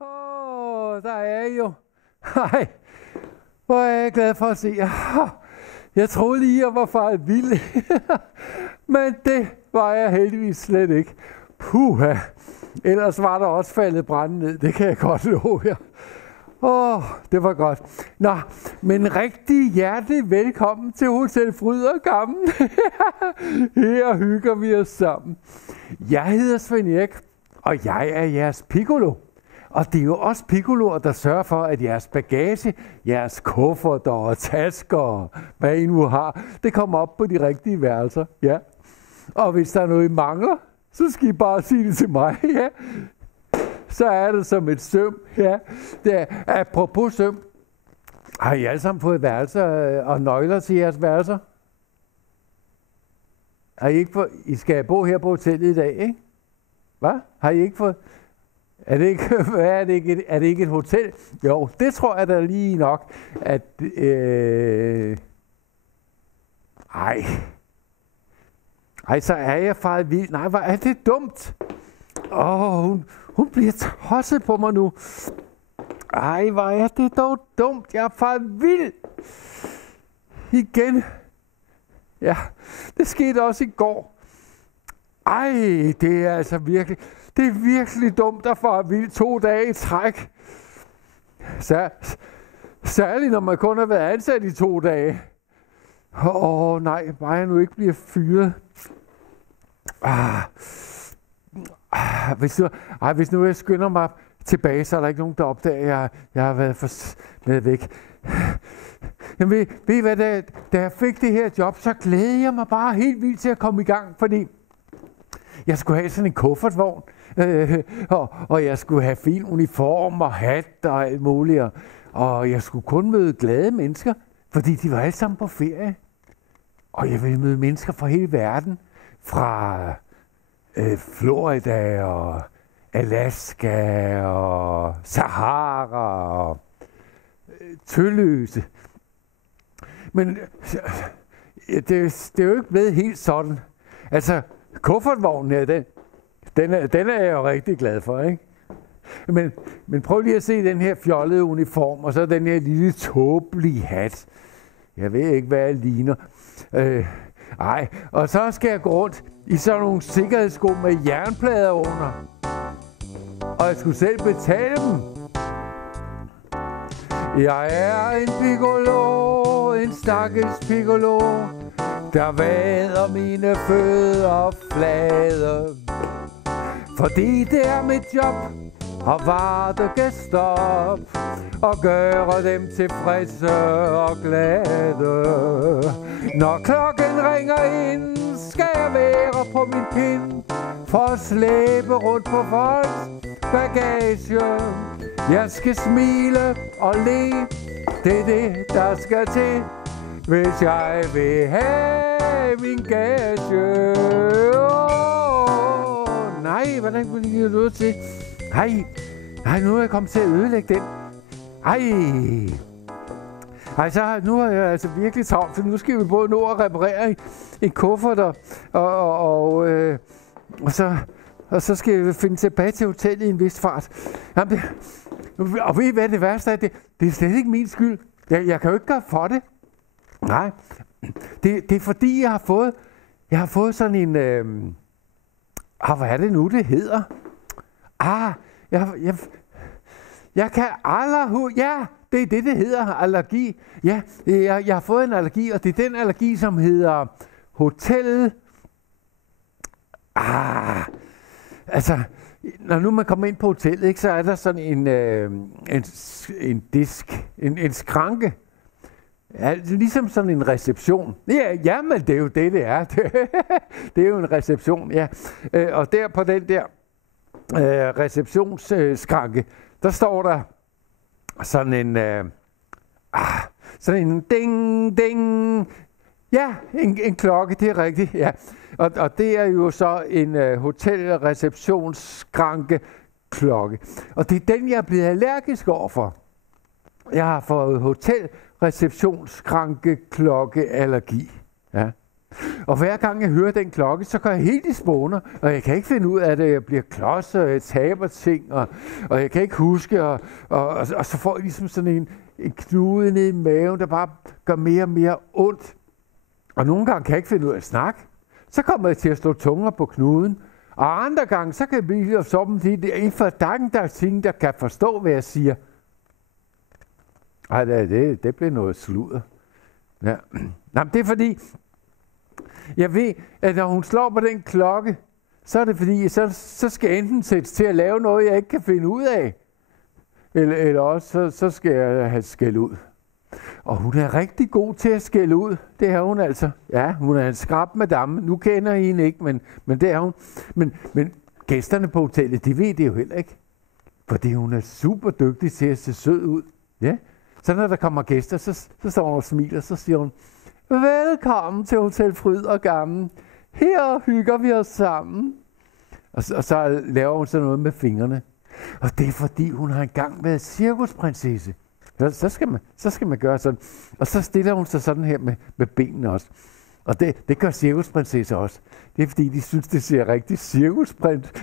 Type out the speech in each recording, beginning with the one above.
Der er I jo. Hej, hvor er jeg glad for at se jer. Jeg troede lige, jeg var faret vild. Men det var jeg heldigvis slet ikke. Puha. Ellers var der også faldet brænde ned. Det kan jeg godt love jer. Det var godt. Nå, men rigtig hjertelig velkommen til Hotel Fryd og Gammen. Her hygger vi os sammen. Jeg hedder Svend Erik, og jeg er jeres piccolo. Og det er jo også piccoloer, der sørger for, at jeres bagage, jeres kufferter og tasker, hvad I nu har, det kommer op på de rigtige værelser. Ja. Og hvis der er noget, I mangler, så skal I bare sige det til mig. Ja. Så er det som et søm. Ja. Det er, apropos søm, har I alle sammen fået værelser og nøgler til jeres værelser? Har I ikke fået? I skal bo her på hotellet i dag, ikke? Hvad? Har I ikke fået? Er det ikke et hotel? Jo, det tror jeg da lige nok, at... Ej, så er jeg faret vild. Nej, hvor er det dumt. Hun bliver tosset på mig nu. Ej, hvor er det dog dumt. Jeg er faret vild. Igen. Ja, det skete også i går. Ej, det er altså virkelig... Det er virkelig dumt at fare vildt 2 dage i træk. Særligt når man kun har været ansat i 2 dage. Nej, bare jeg nu ikke bliver fyret. Hvis nu jeg skynder mig tilbage, så er der ikke nogen, der opdager, at jeg har været med væk. Jamen, ved I hvad, da jeg fik det her job, så glædede jeg mig bare helt vildt til at komme i gang, fordi jeg skulle have sådan en kuffertvogn, og jeg skulle have fin uniform og hat og alt muligt, og jeg skulle kun møde glade mennesker, fordi de var alle sammen på ferie. Og jeg ville møde mennesker fra hele verden, fra Florida og Alaska og Sahara og Tølløse. Men det er jo ikke blevet helt sådan. Altså, kuffertvognen her, den er jeg jo rigtig glad for, ikke? Men prøv lige at se den her fjollede uniform, og så den her lille tåbelige hat. Jeg ved ikke, hvad jeg ligner. Og så skal jeg gå rundt i sådan nogle sikkerhedssko med jernplader under. Og jeg skulle selv betale dem. Jeg er en piccolo, en stakkels piccolo, der vader mine fødder flade. Fordi det er mit job at varte gæster op og gøre dem tilfredse og glade. Når klokken ringer ind, skal jeg være på min pind for at slæbe rundt på folks bagage. Jeg skal smile og le, det er det, der skal til, hvis jeg vil have min gage. Nej, hvordan kunne jeg det til? Nej, nu er jeg kommet til at ødelægge den. Så nu er jeg altså virkelig travlt, så nu skal vi både nå at reparere en kuffert, og så skal vi finde tilbage til hotellet i en vis fart. Jamen, og ved I hvad det værste er? Det er slet ikke min skyld. Jeg kan jo ikke gøre for det. Nej, det er fordi jeg har fået sådan en... hvad er det nu, det hedder? Jeg kan ja, det er det hedder, allergi. Ja, jeg har fået en allergi, og det er den allergi, som hedder hotel... Altså, når nu man kommer ind på hotellet, ikke, så er der sådan en disk, en skranke. Altså, ligesom sådan en reception. Ja, men det er jo det er. Det er jo en reception, ja. Og der på den der receptionsskranke, der står der sådan en ding, ding. Ja, en klokke, det er rigtigt, ja. Og det er jo så en hotelreceptionsskranke klokke. Og det er den, jeg er blevet allergisk overfor. Jeg har fået hotelreceptionsskranke klokkeallergi. Ja. Og hver gang jeg hører den klokke, så går jeg helt i spåner, og jeg kan ikke finde ud af det. Jeg bliver klodset, og jeg taber ting, og jeg kan ikke huske, og så får jeg ligesom sådan en knude ned i maven, der bare gør mere og mere ondt. Og nogle gange kan jeg ikke finde ud af at snakke. Så kommer jeg til at slå tunger på knuden. Og andre gange, så kan jeg blive sådan, det er en fordagen, der er ting, der kan forstå, hvad jeg siger. Ej, det bliver noget sludder. Ja. Nå, det er fordi, jeg ved, at når hun slår på den klokke, så er det fordi, så skal jeg enten sættes til at lave noget, jeg ikke kan finde ud af, eller også så skal jeg have skæld ud. Og hun er rigtig god til at skælde ud. Det er hun altså. Ja, hun er en skrab madame. Nu kender jeg hende ikke, men det er hun. Men gæsterne på hotellet, de ved det jo heller ikke. Fordi hun er super dygtig til at se sød ud. Ja. Så når der kommer gæster, så står hun og smiler, så siger hun, velkommen til Hotel Fryd og Gammen. Her hygger vi os sammen. Og så laver hun sådan noget med fingrene. Og det er fordi, hun har engang været cirkusprinsesse. Så skal man gøre sådan. Og så stiller hun sig sådan her med benene også. Og det gør cirkusprinsesser også. Det er fordi, de synes, det ser rigtig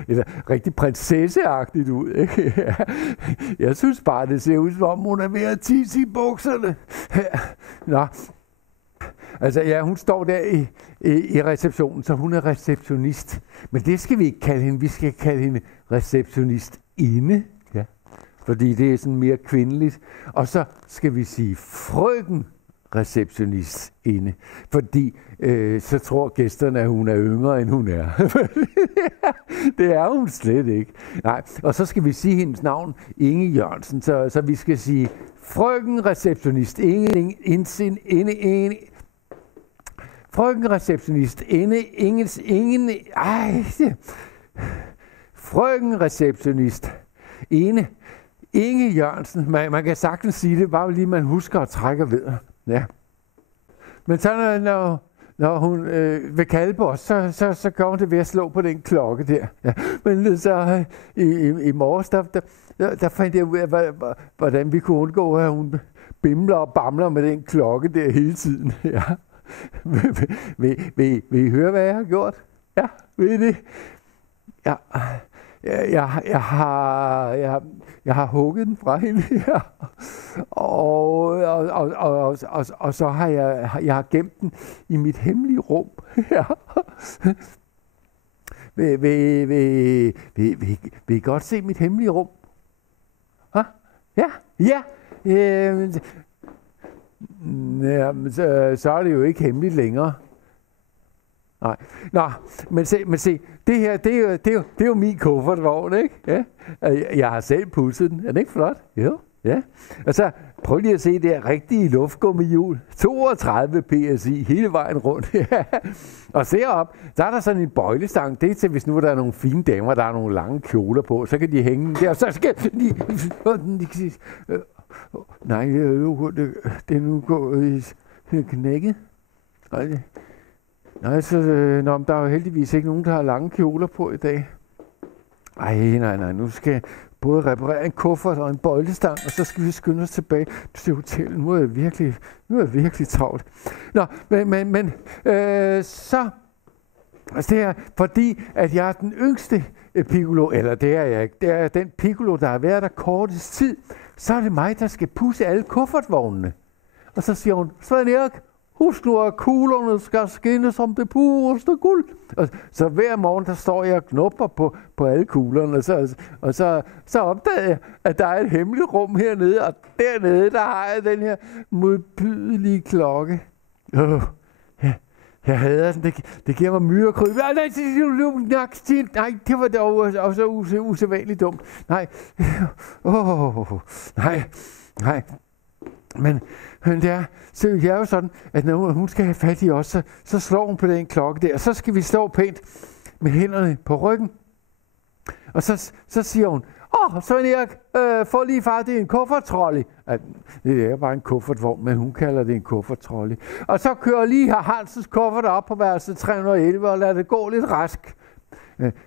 eller rigtig prinsesseagtigt ud. Ikke? Jeg synes bare, det ser ud, som om hun er ved at tisse i bukserne. Nå. Altså ja, hun står der i receptionen, så hun er receptionist. Men det skal vi ikke kalde hende. Vi skal kalde hende receptionistinde. Ja. Fordi det er sådan mere kvindeligt. Og så skal vi sige frøken receptionistinde. Fordi så tror gæsterne, at hun er yngre, end hun er. Det er hun slet ikke. Nej. Og så skal vi sige hendes navn, Inge Jørgensen. Så vi skal sige frøken receptionist Inge. Frøken receptionist frøken receptionist Inge Jørgensen. Man kan sagtens sige det, bare lige man husker at trække ved. Ja. Men så når hun vil kalde på os, så gør hun det ved at slå på den klokke der. Ja. Men så i morges, der fandt jeg ud af, hvordan vi kunne undgå, at hun bimler og bamler med den klokke der hele tiden. Ja. Vil I høre, hvad jeg har gjort? Ja, ved I det? Ja. Jeg har hugget den fra hende her, og så har jeg gemt den i mit hemmelige rum her. Vil I godt se mit hemmelige rum? Hå? Ja. Så er det jo ikke hemmeligt længere. Nej. Nå, men se, det her, det er jo min kuffertvogn, ikke? Ja. Jeg har selv pudset den. Er det ikke flot? Jo, ja. Og så prøv lige at se det her rigtige luftgummihjul. 32 psi hele vejen rundt. Og se op, der er der sådan en bøjlestang. Det er til, hvis nu der er nogle fine damer, der har nogle lange kjoler på, så kan de hænge den der, og så skal de nej, det er nu gået i knækket. Nej, så der er jo heldigvis ikke nogen, der har lange kjoler på i dag. Nej, nu skal jeg både reparere en kuffert og en bøjlestang, og så skal vi skynde os tilbage til hotellet. Nu er jeg virkelig travlt. Nå, men så... Altså det er fordi, at jeg er den yngste piccolo, eller det er jeg ikke, det er den piccolo, der har været der kortest tid, så er det mig, der skal pudse alle kuffertvognene. Og så siger hun, Svend Erik, husk nu, at kuglerne skal skinne som det pureste guld. Og så hver morgen, der står jeg og knupper på alle kuglerne, og så opdager jeg, at der er et hemmeligt rum hernede, og dernede, der har jeg den her modbydelige klokke. Jeg hader den. Det giver mig myrekryb. Nej, det var dog også usædvanligt dumt. Nej. Nej. Men det er, så jeg er jo sådan, at når hun skal have fat i os, så slår hun på den klokke der, og så skal vi stå pænt med hænderne på ryggen. Og så siger hun, Svend Erik, få lige far, det er en kufferttrolley. Det er bare en kuffertvogn, men hun kalder det en kufferttrolley. Og så kører lige her Hansens kuffert op på værelse 311 og lader det gå lidt rask.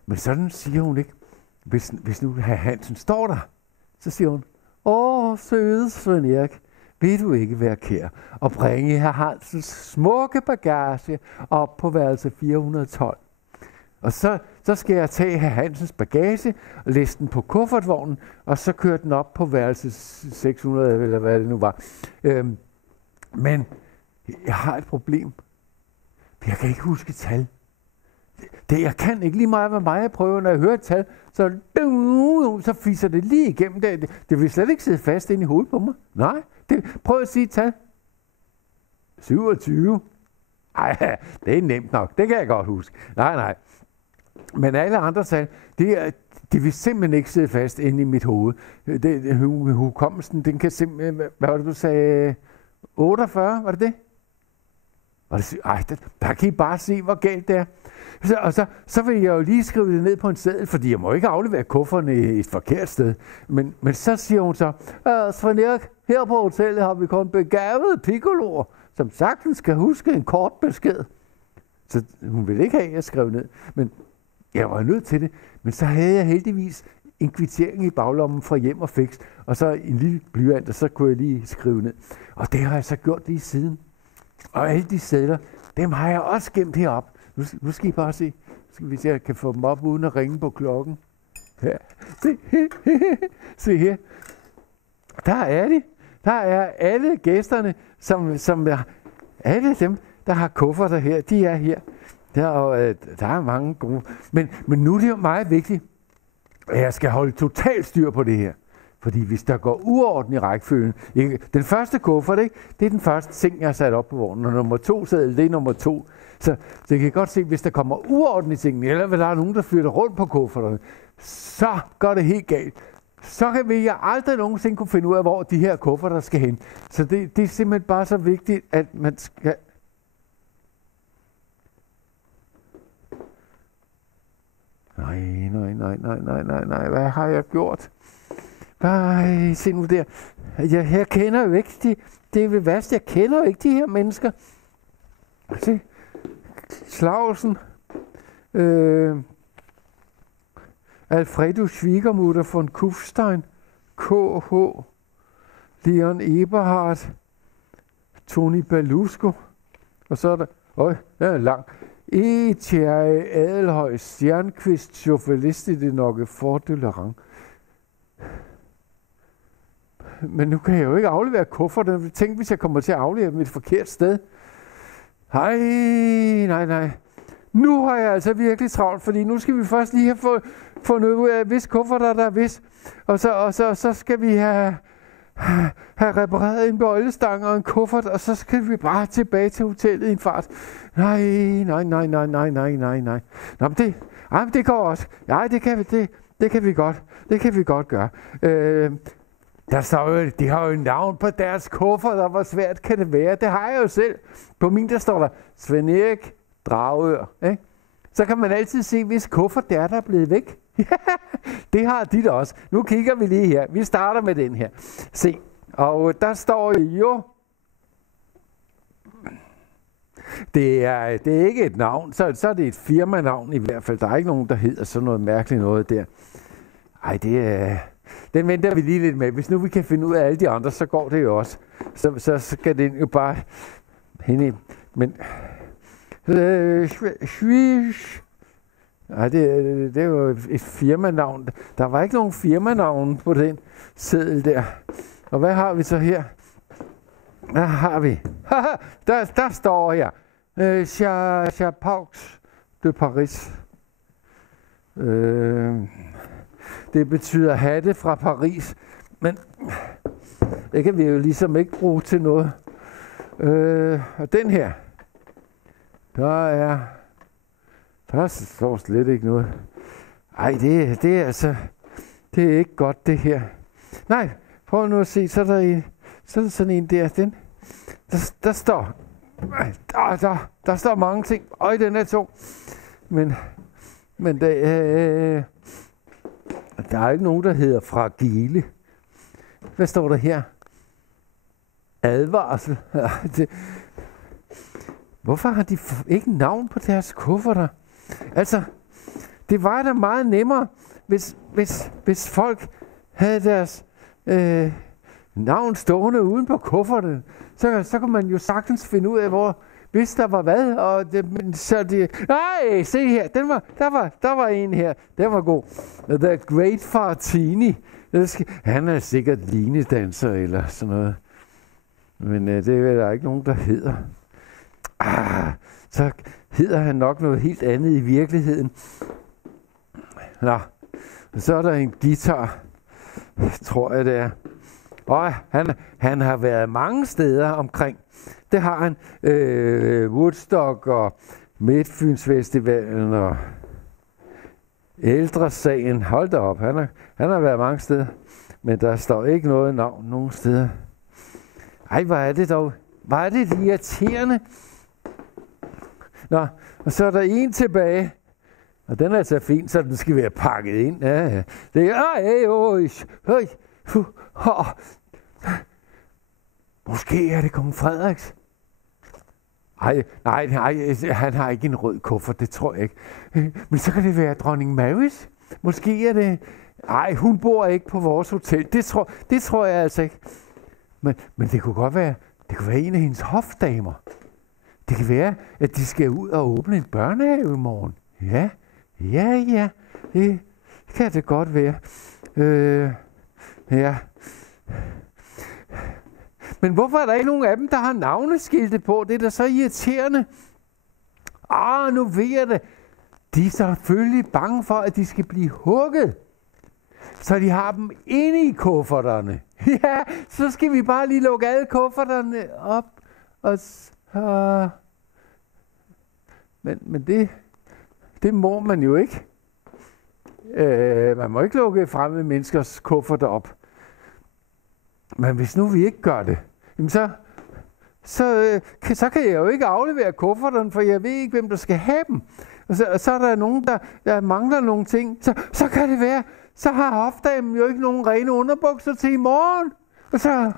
Men sådan siger hun ikke. Hvis nu herr Hansen står der, så siger hun, søde Svend Erik, vil du ikke være kær og bringe herr Hansens smukke bagage op på værelse 412. Og så skal jeg tage herr Hansens bagage og læse den på kuffertvognen, og så køre den op på værelse 600, eller hvad det nu var. Men jeg har et problem. Jeg kan ikke huske tal. Jeg kan ikke lige meget, hvor meget jeg prøver, når jeg hører et tal, så fiser det lige igennem. Det vil slet ikke sidde fast inde i hovedet på mig. Nej, prøv at sige et tal. 27. Ej, det er nemt nok. Det kan jeg godt huske. Nej. Men alle andre tal, det vil simpelthen ikke sidde fast inde i mit hoved. Hukommelsen, den kan simpelthen... Hvad var det, du sagde? 48, var det det? Der kan I bare se, hvor galt det er. Så vil jeg jo lige skrive det ned på en seddel, fordi jeg må ikke aflevere kufferten i et forkert sted. Men så siger hun så, Svend Erik, her på hotellet har vi kun begavede piccoloer, som sagtens skal huske en kort besked. Så hun ville ikke have, at jeg skrev ned. Men jeg var nødt til det. Men så havde jeg heldigvis en kvittering i baglommen fra Hjem og Fix, og så en lille blyant, og så kunne jeg lige skrive ned. Og det har jeg så gjort lige siden. Og alle de sedler, dem har jeg også gemt heroppe. Nu skal I bare se. Hvis jeg kan få dem op uden at ringe på klokken. Ja. Se her. Der er de. Der er alle gæsterne, som alle dem, der har kufferter her, de er her. Der er mange gode. Men nu er det jo meget vigtigt, at jeg skal holde totalt styr på det her. Fordi hvis der går uorden i rækkefølgen, den første kuffert, ikke? Det er den første ting, jeg har sat op på vognen, og nummer 2 seddel, det er nummer 2. Så jeg kan godt se, hvis der kommer uorden i tingene, eller hvis der er nogen, der flytter rundt på kufferterne, så går det helt galt. Så vil jeg aldrig nogensinde kunne finde ud af, hvor de her kufferter skal hen. Så det er simpelthen bare så vigtigt, at man skal... Nej, hvad har jeg gjort? Nej, se nu der. Jeg kender jo ikke det er det værste, jeg kender jo ikke de her mennesker. Se, Slausen, Alfredo Schwiegermutter von Kufstein, K.H., Leon Eberhardt, Tony Balusco, og så er der, den er lang, Thierry Adelhøj, Stjernquist, Chauffalist i det nokke Fort de Larang. Men nu kan jeg jo ikke aflevere kufferten. Tænk, hvis jeg kommer til at aflevere dem et forkert sted. Nej. Nu har jeg altså virkelig travlt, fordi nu skal vi først lige have fundet ud af, hvis kufferter der er vis. Og så skal vi have repareret en bøjlestang og en kuffert, og så skal vi bare tilbage til hotellet i en fart. Nej. Nå, men det går også. Nej, det kan vi godt. Det kan vi godt gøre. Der står jo, de har jo navn på deres kuffert, hvor svært kan det være? Det har jeg jo selv. På min, der står der Svend Erik Dragør. Ikke? Så kan man altid se, hvis kuffert der er blevet væk. Det har de da også. Nu kigger vi lige her. Vi starter med den her. Se, og der står jo... Det er ikke et navn, så er det et firmanavn i hvert fald. Der er ikke nogen, der hedder sådan noget mærkeligt noget der. Ej, den venter vi lige lidt med. Hvis nu vi kan finde ud af alle de andre, så går det jo også. Så skal den jo bare hen i. Men... Nej, det er jo et firmanavn. Der var ikke nogen firmanavn på den seddel der. Og hvad har vi så her? Hvad har vi? Der står her. Chapaux de Paris. Det betyder hatte fra Paris. Men det kan vi jo ligesom ikke bruge til noget. Og den her. Der står slet ikke noget. Ej, det er altså... Det er ikke godt, det her. Nej, prøv nu at se. Så er der sådan en der. Der står... Der står mange ting. Den er tung. Men der er ikke nogen, der hedder Fragile. Hvad står der her? Advarsel. Hvorfor har de ikke navn på deres kufferter? Altså, det var da meget nemmere, hvis folk havde deres navn stående uden på kufferten, så kan man jo sagtens finde ud af, hvor, hvis der var hvad, og det, så det, nej, se her, der var en her, den var god. The Great Fartini. Han er sikkert linedanser eller sådan noget. Men det er der ikke nogen, der hedder. Så hedder han nok noget helt andet i virkeligheden. Nå, så er der en guitar, tror jeg det er. Og han har været mange steder omkring. Det har han. Woodstock og Midtfynsfestivalen og Ældresagen. Hold da op, han har været mange steder. Men der står ikke noget navn nogen steder. Ej, hvor er det dog. Hvor er det irriterende. Nå, og så er der en tilbage. Og den er så fin, så den skal være pakket ind. Ja. Det er... Måske er det kong Frederiks. Nej, han har ikke en rød kuffert, det tror jeg ikke. Men så kan det være dronning Marys. Måske er det... Nej, hun bor ikke på vores hotel. Det tror jeg altså ikke. Men det kunne godt være... Det kunne være en af hendes hofdamer. Det kan være, at de skal ud og åbne en børnehave i morgen. Ja. Det kan det godt være. Ja. Men hvorfor er der ikke nogen af dem, der har navneskilte på? Det er da så irriterende. Nu ved jeg det. De er selvfølgelig bange for, at de skal blive hugget. Så de har dem inde i kufferterne. Ja, så skal vi bare lige lukke alle kufferterne op. Og så... Men det må man jo ikke. Man må ikke lukke fremmede menneskers kufferter op. Men hvis nu vi ikke gør det, jamen så kan jeg jo ikke aflevere kufferterne, for jeg ved ikke, hvem der skal have dem. Og så er der nogen, der mangler nogle ting. Så kan det være, så har hofdamen jo ikke nogen rene underbukser til i morgen. Og så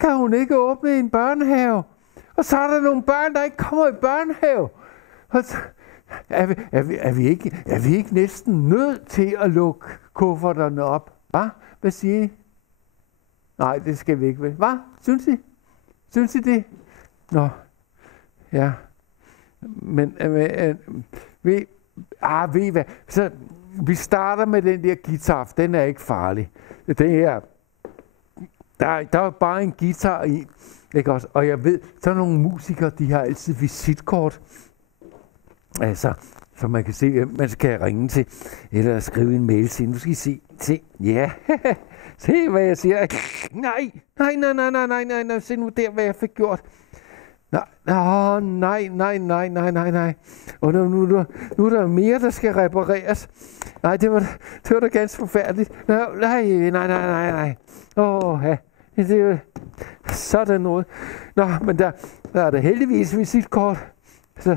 kan hun ikke åbne en børnehave. Og så er der nogle børn, der ikke kommer i børnehave. Og så, er vi ikke næsten nødt til at lukke kufferterne op? Hva? Hvad siger I? Nej, det skal vi ikke. Hvad? Synes I det? Nå. Ja. Men ved I hvad? Så vi starter med den der guitar. Den er ikke farlig. Det her, der er bare en guitar i. Ikke også? Og jeg ved, så er nogle musikere, de har altid visitkort. Altså, så man kan se, hvem man skal ringe til, eller skrive en mail til. Nu skal I se. Ja. Se, hvad jeg siger. Nej. Se nu der, hvad jeg fik gjort. Nej. Og nu er der mere, der skal repareres. Nej, det var da ganske forfærdeligt. Nej. Ja. Det er jo sådan noget. Nå, men der er der heldigvis visitkort. Så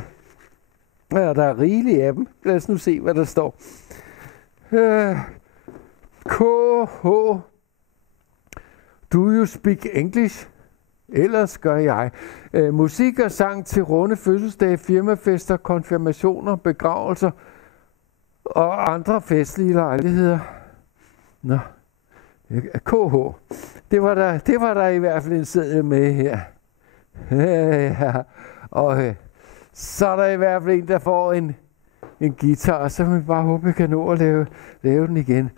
ja, der er rigeligt af dem. Lad os nu se, hvad der står. KH. Do you speak English? Ellers gør jeg. Musik og sang til runde fødselsdage, firmafester, konfirmationer, begravelser og andre festlige lejligheder. Nå. KH. Det var der i hvert fald en seddel med her. Ja. Og så er der i hvert fald en, der får en guitar, og så må vi bare håbe, at vi kan nå at lave den igen.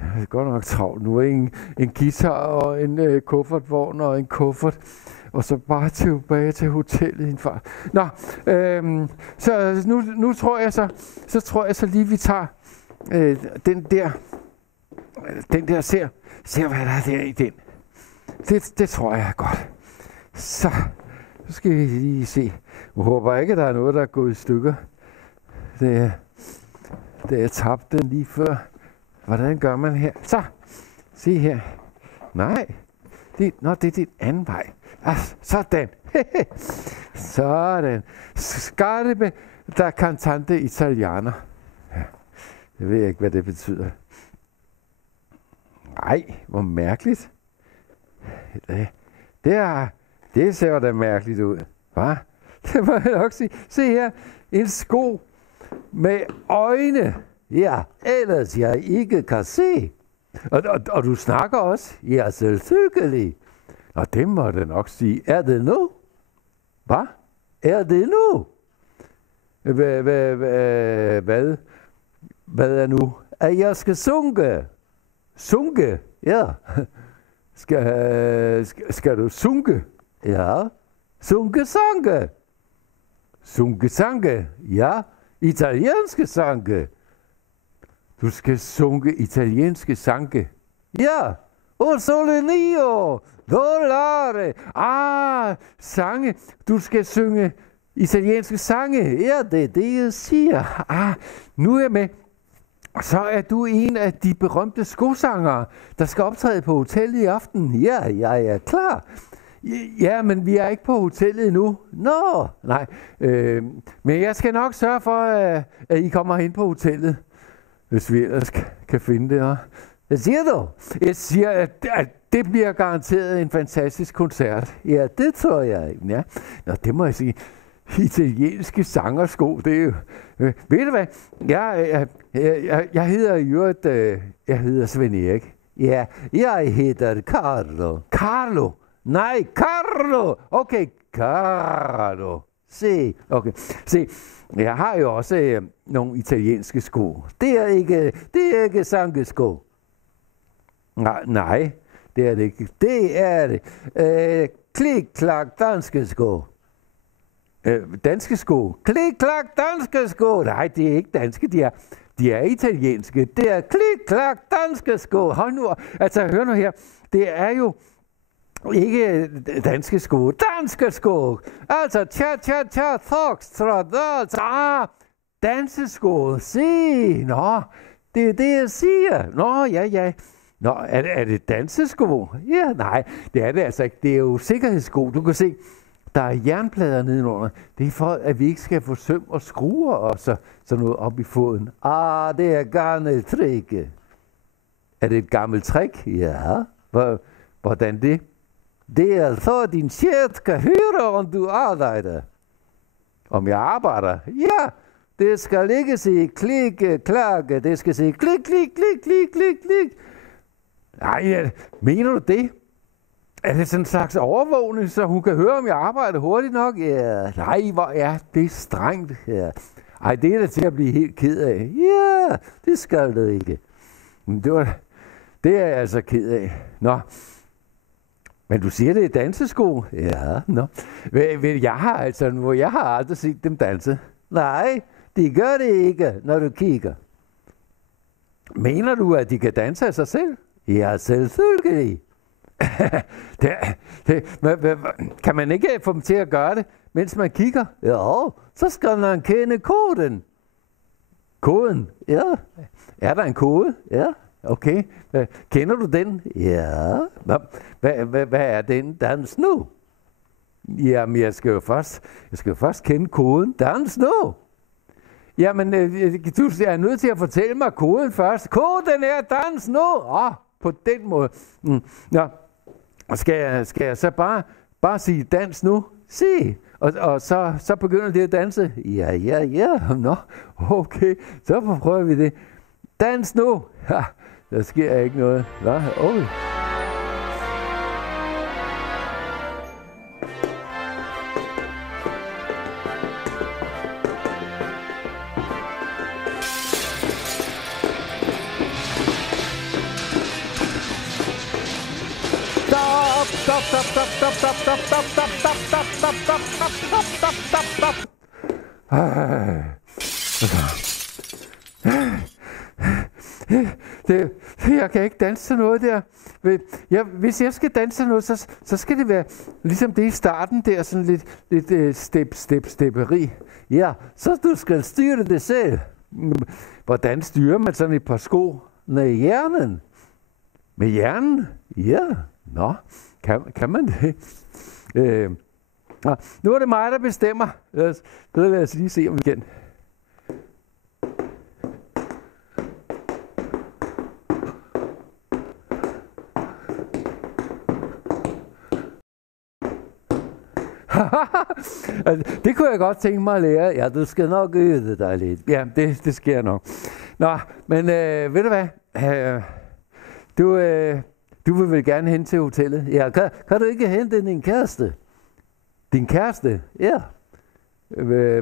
Jeg er godt nok travlt nu. En guitar og en kuffertvogn og en kuffert, og så bare tilbage til hotellet i en fart. Nå, så nu tror jeg så lige, vi tager den der ser hvad der er der i den. Det tror jeg er godt. Så skal vi lige se. Jeg håber ikke, at der er noget, der er gået i stykker. Det jeg tabte den lige før. Hvordan gør man her? Så, se her. Nej, det er den anden vej. Sådan. Sådan. Scarpe da cantante italianer. Ja, jeg ved ikke, hvad det betyder. Nej, hvor mærkeligt. Det ser da mærkeligt ud. Hva? Det må jeg nok sige. Se her. En sko med øjne. Ja, ellers jeg ikke kan se. Og du snakker også? Ja, selvfølgelig. Og det må det nok sige. Er det nu? Hvad? Er det nu? Hvad er nu? At jeg skal sunke. Sunke? Ja. Skal du sunke? Ja. Sunke sange. Sunke sange? Ja. Italienske sange. Du skal sunke italienske sange. Ja. O sole mio, volare. Sange. Du skal synge italienske sange. Ja, det er det, jeg siger. Nu er jeg med. Så er du en af de berømte skosangere, der skal optræde på hotellet i aften. Ja, jeg er klar. Ja, men vi er ikke på hotellet endnu. Nå, nej. Men jeg skal nok sørge for, at I kommer hen på hotellet, hvis vi ellers kan finde det. Hvad siger du? Jeg siger, at det bliver garanteret en fantastisk koncert. Ja, det tror jeg. Ja. Nå, det må jeg sige. Italienske sangersko, det er jo... ved du hvad? Jeg hedder i øvrigt... jeg hedder Svend Erik. Ja, jeg hedder Carlo. Carlo? Nej, Carlo! Okay, Carlo. Se, okay. Se, jeg har jo også nogle italienske sko. Det er ikke sangesko. Nej, det er det ikke. Det er det. Klik-klak danske sko. Danske sko. Klik-klak danske sko. Nej, det er ikke danske, de er italienske. Det er klik-klak danske sko. Hold nu. Altså, hør nu her. Det er jo ikke danske sko. Danske sko. Altså, cha-cha-cha, foxtrot, altså. Dansesko. Se. Nå, det er det, jeg siger. Nå, ja. Nå, er det dansesko? Ja, nej, det er det altså ikke. Det er jo sikkerhedssko. Du kan se, der er jernplader nedenunder. Det er for, at vi ikke skal få søm og skruer og sådan noget op i foden. Det er gammelt trick. Er det et gammelt trick? Ja. Hvordan det? Det er så, din chef kan høre, om du arbejder. Om jeg arbejder? Ja. Det skal ikke sige klik, klakke. Det skal sige klik, klik, klik, klik, klik, klik. Nej, mener du det? Er det sådan en slags overvågning, så hun kan høre, om jeg arbejder hurtigt nok? Ja, nej, hvor er det strengt her. Ej, det er da til at blive helt ked af. Ja, det skal du ikke. Men det er jeg altså ked af. Nå. Men du siger, det er dansesko? Ja, nå. Jeg har aldrig set dem danse. Nej, de gør det ikke, når du kigger. Mener du, at de kan danse af sig selv? Ja, selvfølgelig. Kan man ikke få dem til at gøre det, mens man kigger? Jo, så skal man kende koden. Koden? Ja. Er der en kode? Ja. Okay. Kender du den? Ja. Hvad er den dans nu? Jamen, jeg skal jo først kende koden. Dans nu. Jamen, du er nødt til at fortælle mig koden først. Koden er dans nu. På den måde. Nå, skal jeg så bare sige dans nu? Se. Og så begynder det at danse? Ja. Nå, okay. Så prøver vi det. Dans nu. Ja, der sker ikke noget. Nå, okay. Jeg kan ikke danse til noget der. Hvis jeg skal danse til noget, så skal det være ligesom det i starten der, sådan lidt stepperi. Ja, så du skal styre det selv. Hvordan styrer man sådan et par sko? Med hjernen. Med hjernen? Ja. Nå, kan man det? Nu er det mig, der bestemmer. Lad os lige se, om vi kan. Det kunne jeg godt tænke mig at lære. Ja, du skal nok øve dig lidt. Ja, det sker nok. Nå, men ved du hvad? Du vil vel gerne hen til hotellet? Ja, kan du ikke hente din kæreste? Din kæreste? Ja.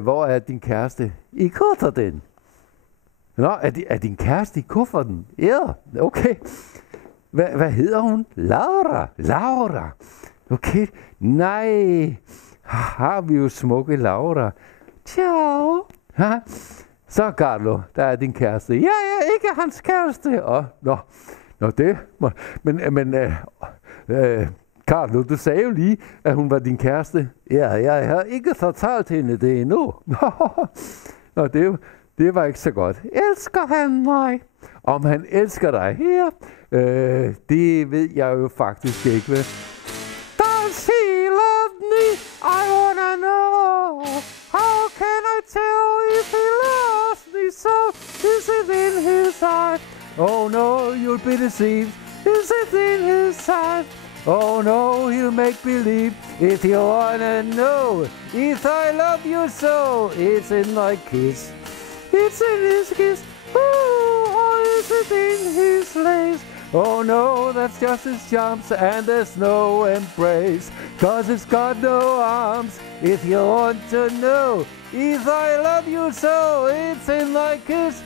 Hvor er din kæreste? I kufferten. Nå, er din kæreste i kufferten? Ja, okay. Hvad hedder hun? Laura. Okay. Nej. Har vi jo smukke Laura. Ciao. Ha? Så Carlo, der er din kæreste. Ja, ikke hans kæreste. Nå det. Men Carlo, du sagde jo lige, at hun var din kæreste. Ja, jeg har ikke fortalt hende det endnu. Nå, det var ikke så godt. Elsker han mig? Om han elsker dig her? Det ved jeg jo faktisk ikke. Does he love me? I wanna know. How can I tell if he loves me so? Is it in his eyes? Oh no, you'll be deceived. Is it in his eyes? Oh no, he'll make believe. If you wanna know if I love you so, it's in my kiss. It's in his kiss. Ooh, or is it in his lace? Oh no, that's just his charms, and there's no embrace, 'cause it's got no arms. If you want to know if I love you so, it's in my kiss.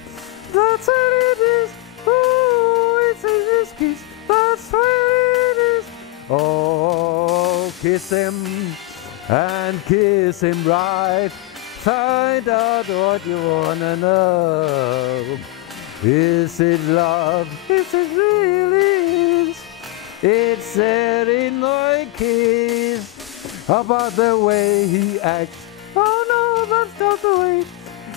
That's what it is. Ooh, it's in his kiss. That's what it is. Oh, kiss him and kiss him right. Find out what you wanna know. Is it love? Is it really is? It's said in my kiss about the way he acts. Oh no, that's not the way.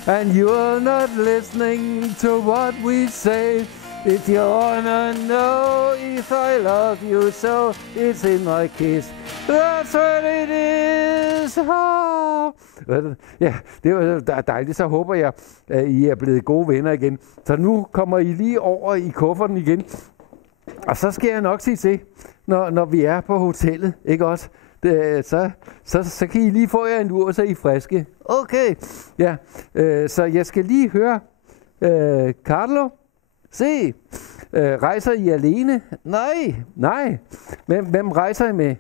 And you're not listening to what we say. If you wanna know if I love you so, it's in my kiss. That's what it is. Oh. Ja, det var dejligt. Så håber jeg, at I er blevet gode venner igen. Så nu kommer I lige over i kufferten igen. Og så skal jeg nok sige til, når vi er på hotellet, ikke også? Så kan I lige få jer en lur, så I er friske. Okay. Ja, så jeg skal lige høre Carlo. Se, rejser I alene? Nej. Hvem rejser I med?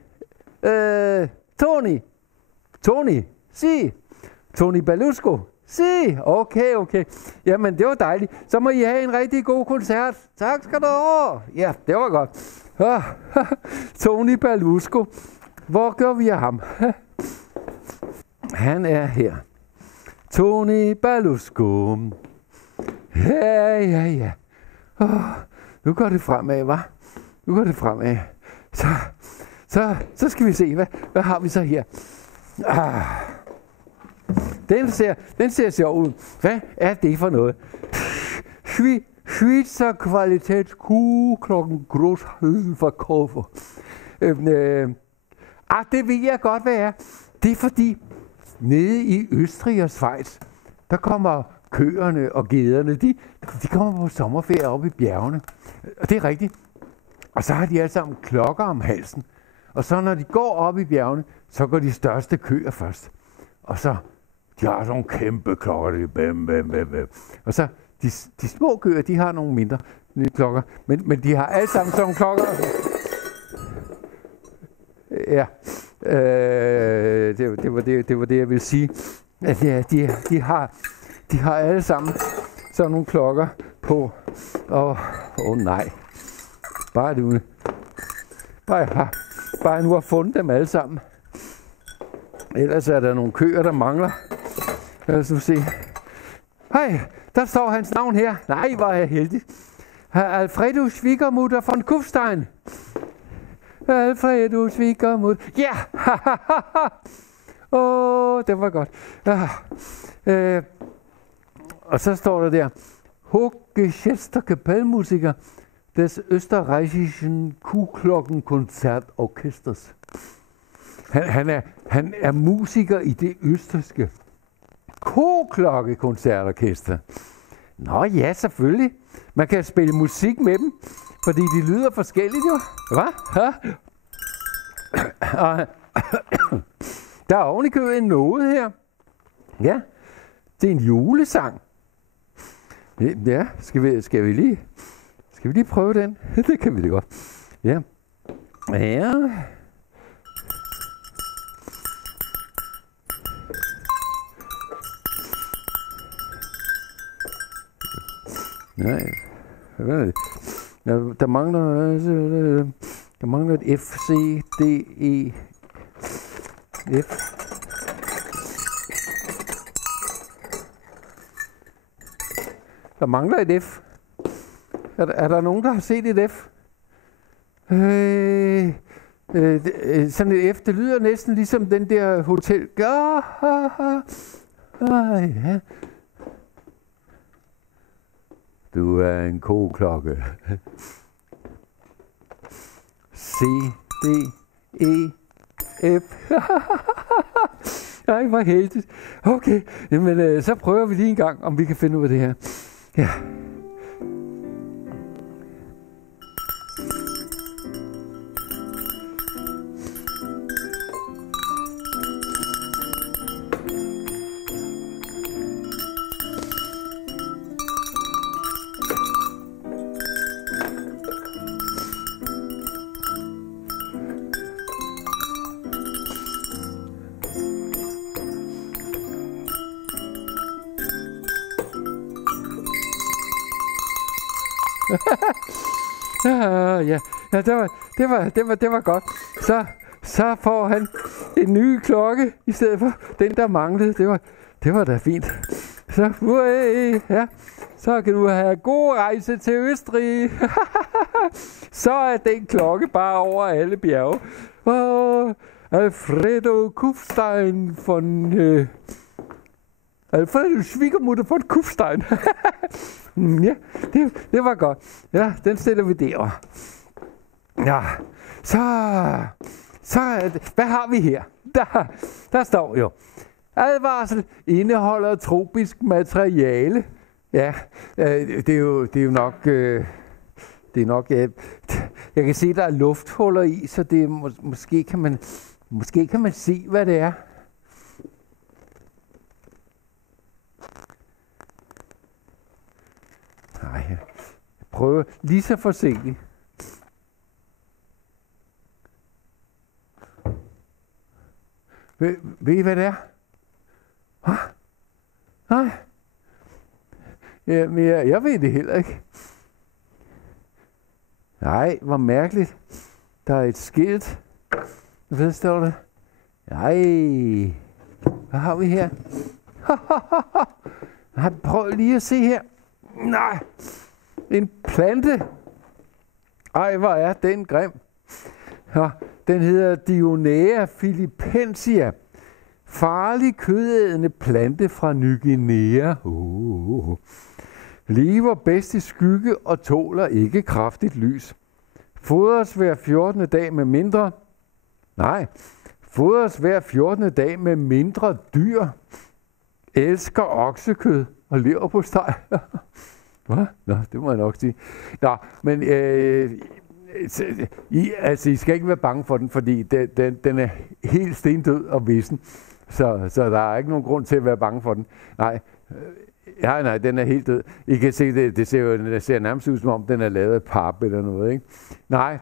Tony. Se. Tony Balusco. Se. Okay. Jamen, det var dejligt. Så må I have en rigtig god koncert. Tak skal du have. Ja, det var godt. Tony Balusco. Hvor gør vi af ham? Han er her. Tony Balusco. Ja. Nu går det fremad, hva'? Nu går det fremad. Så skal vi se, hvad har vi så her? Den ser sjov ud. Hvad er det for noget? Schweizer Qualitätskuhglocken Großhöllenverkäufer. Det ved jeg godt, hvad er. Det er fordi, nede i Østrig og Schweiz, der kommer køerne og gederne, de kommer på sommerferie oppe i bjergene. Og det er rigtigt. Og så har de alle sammen klokker om halsen. Og så når de går op i bjergene, så går de største køer først. Og så, de har sådan nogle kæmpe klokker. Bam. Og så, de små køer, de har nogle mindre klokker. Men de har alle sammen sådan nogle klokker. Ja, det var det, jeg ville sige. At de har alle sammen sådan nogle klokker på. Nej. Bare nu har fundet dem alle sammen. Ellers er der nogle køer, der mangler. Lad os nu se. Hej, der står hans navn her. Nej, hvor er jeg heldig. Alfredo Schwiegermutter von Kufstein. Alfredo Schwiegermutter. Ja! Det var godt. Og så står der der. Hochgeschätzter Kapellmusiker des österreichischen Kuhglockenkonzertorchesters. Han er musiker i det østrigske koglokkekoncertorkester. Nå ja, selvfølgelig. Man kan spille musik med dem, fordi de lyder forskelligt jo. Hvad? Der er ovenikøbet en node her. Ja, det er en julesang. Ja, skal Skal vi lige prøve den? Det kan vi da godt. Ja. Ja. Nej. Hvad er det? Ja, der mangler et F, C, D, E, F. Der mangler et F. Er der nogen, der har set et F? Sådan et F, det lyder næsten ligesom den der hotel. Ja. Du er en koklokke. C, D, E, F. Ej, hvor heldigt. Okay, jamen så prøver vi lige en gang, om vi kan finde ud af det her. Ja. Ja, det var godt. Så får han en ny klokke i stedet for den, der manglede. Det var da fint. Så, ja, så kan du have god rejse til Østrig. Så er den klokke bare over alle bjerge. Alfredo Kufstein von... Alfredo Schwiegermutter von Kufstein. Ja, det var godt. Ja, den stiller vi derovre. Ja, så hvad har vi her? Der står jo, advarsel indeholder tropisk materiale. Ja, det er jo nok, jeg kan se, der er lufthuller i, så det måske kan man se, hvad det er. Nej, jeg prøver lige så forsigtigt. Ved I, hvad det er? Hå? Nej. Ja, men jeg ved det heller ikke. Nej, hvor mærkeligt. Der er et skilt. Hvad står der? Nej. Hvad har vi her? Nej, prøv lige at se her. Nej. En plante. Ej, hvor er den grim. Ja, den hedder Dionea philippensia. Farlig kødædende plante fra Ny Guinea. Lever bedst i skygge og tåler ikke kraftigt lys. Fodres hver 14. dag med mindre... Nej, fodres hver 14. dag med mindre dyr. Elsker oksekød og leverpostej. Hvad? Nå, det må jeg nok sige. Nå, men I skal ikke være bange for den, fordi den er helt stendød og vissen. Så der er ikke nogen grund til at være bange for den. Nej, nej, den er helt død. I kan se, det ser nærmest ud som om, den er lavet af pap eller noget, ikke? Nej,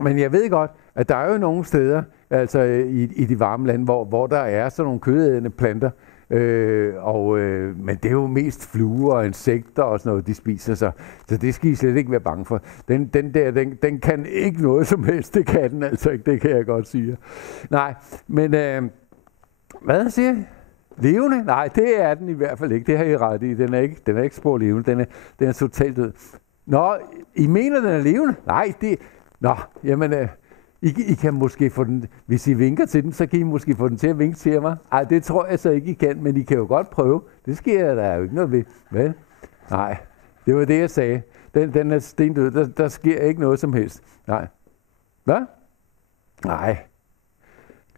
men jeg ved godt, at der er jo nogle steder, altså i de varme lande, hvor der er sådan nogle kødædende planter, men det er jo mest fluer og insekter og sådan noget, de spiser sig. Så det skal I slet ikke være bange for. Den kan ikke noget som helst. Det kan den altså ikke, det kan jeg godt sige. Nej, men hvad siger jeg? Levende? Nej, det er den i hvert fald ikke. Det har I ret i. Den er ikke spor levende. Den er totalt død. Nå, I mener, den er levende? Nej, Nå, jamen... I kan måske få den, hvis I vinker til den, så kan I måske få den til at vinke til mig. Ej, det tror jeg så ikke, I kan, men I kan jo godt prøve. Det sker der jo ikke noget ved. Hvad? Nej, det var det, jeg sagde. Den er stendød. Der sker ikke noget som helst. Nej. Hvad? Nej.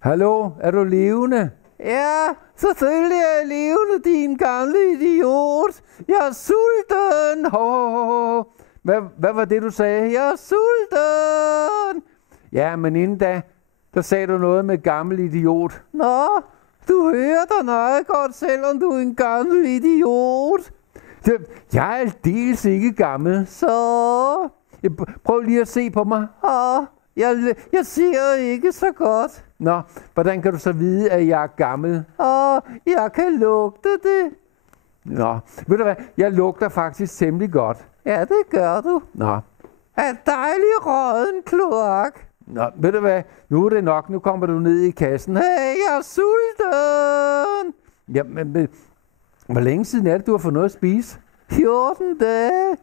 Hallo, er du levende? Ja, selvfølgelig er jeg levende, din gamle idiot. Jeg er sulten. Hvad var det, du sagde? Jeg er sulten. Ja, men inden da, der sagde du noget med gammel idiot. Nå, du hører dig nøje godt, selvom du er en gammel idiot. Jeg er aldeles ikke gammel. Så... Prøv lige at se på mig. Jeg ser ikke så godt. Nå, hvordan kan du så vide, at jeg er gammel? Jeg kan lugte det. Nå, ved du hvad? Jeg lugter faktisk temmelig godt. Ja, det gør du. Nå. Af dejlig råden kloak. Nå, ved du hvad? Nu er det nok. Nu kommer du ned i kassen. Hey, jeg er sulten. Ja, men hvor længe siden er det, du har fået noget at spise? 14 dage.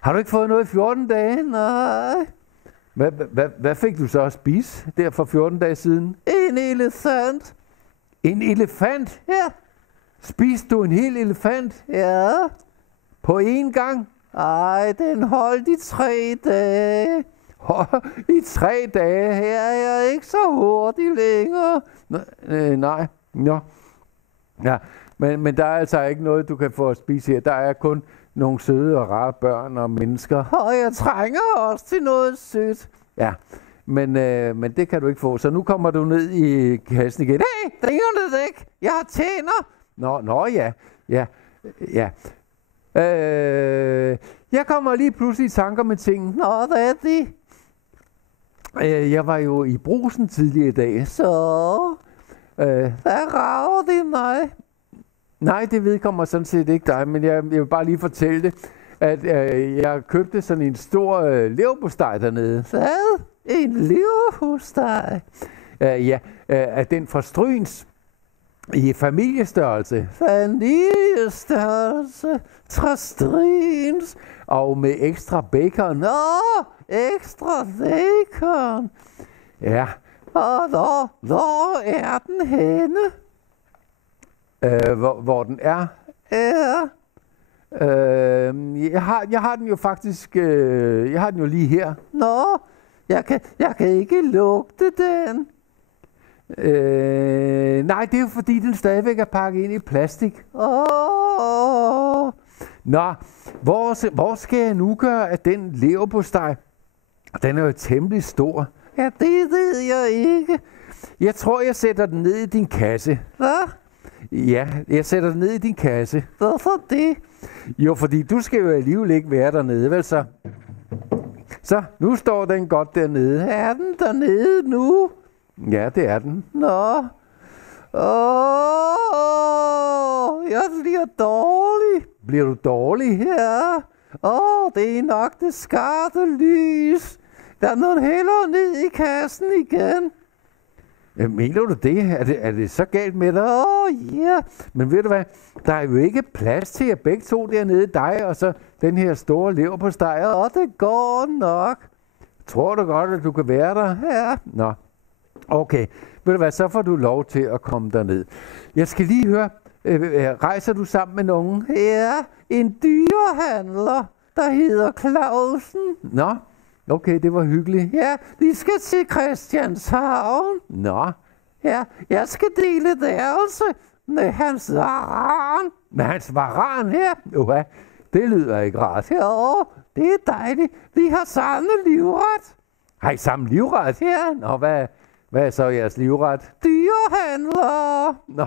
Har du ikke fået noget i 14 dage? Nej. Hvad fik du så at spise der for 14 dage siden? En elefant. En elefant? Ja. Spiste du en hel elefant? Ja. På én gang? Ej, den holdt i 3 dage. I 3 dage? Her er jeg ikke så hurtig længere. Nej. Nå. Ja, men der er altså ikke noget, du kan få at spise her. Der er kun nogle søde og rare børn og mennesker. Og jeg trænger også til noget sødt. Ja, men det kan du ikke få. Så nu kommer du ned i kassen igen. Hey, dringer det ikke? Jeg har tænder. Nå ja. Jeg kommer lige pludselig i tanker med ting. Nå, hvad er det? Jeg var jo i Brugsen tidligere i dag. Så? Hvad rager det mig? Nej, det vedkommer sådan set ikke dig, men jeg vil bare lige fortælle det, at jeg købte sådan en stor leverpostej dernede. Hvad? En leverpostej? Af den fra Stryns i familiestørrelse. Familiestørrelse? Fra Stryns? Og med ekstra bacon. Nå, ekstra bacon. Ja. Og hvor er den henne? Hvor den er? Ja. Jeg har den jo faktisk, jeg har den jo lige her. Nå, jeg kan ikke lugte den. Nej, det er jo fordi, den stadigvæk er pakket ind i plastik. Nå, hvor skal jeg nu gøre af den leverpostej? Den er jo temmelig stor. Ja, det ved jeg ikke. Jeg tror, jeg sætter den ned i din kasse. Hvad? Ja, jeg sætter den ned i din kasse. Hvorfor det? Jo, fordi du skal jo alligevel ikke være dernede, vel så? Så, nu står den godt dernede. Er den dernede nu? Ja, det er den. Nå. Jeg bliver dårlig. Bliver du dårlig? Ja. Det er nok det skarpe lys. Der er nogen hælder ned i kassen igen. Mener du det? Er det så galt med dig? Ja. Men ved du hvad? Der er jo ikke plads til jer begge to dernede, dig og så den her store leverpostej. Det går nok. Tror du godt, at du kan være der? Ja. Nå. Okay. Ved du hvad? Så får du lov til at komme derned. Jeg skal lige høre. Rejser du sammen med nogen? Ja. En dyrehandler, der hedder Clausen. Nå. Okay, det var hyggeligt. Ja, vi skal til Christianshavn. Nå. Ja, jeg skal dele værelse med hans varan. Med hans varan her? Ja, det lyder ikke rart. Jo, det er dejligt. Vi har samme livret. Har I samme livret? Ja. Nå, hvad er så jeres livret? Dyrehandler. Nå,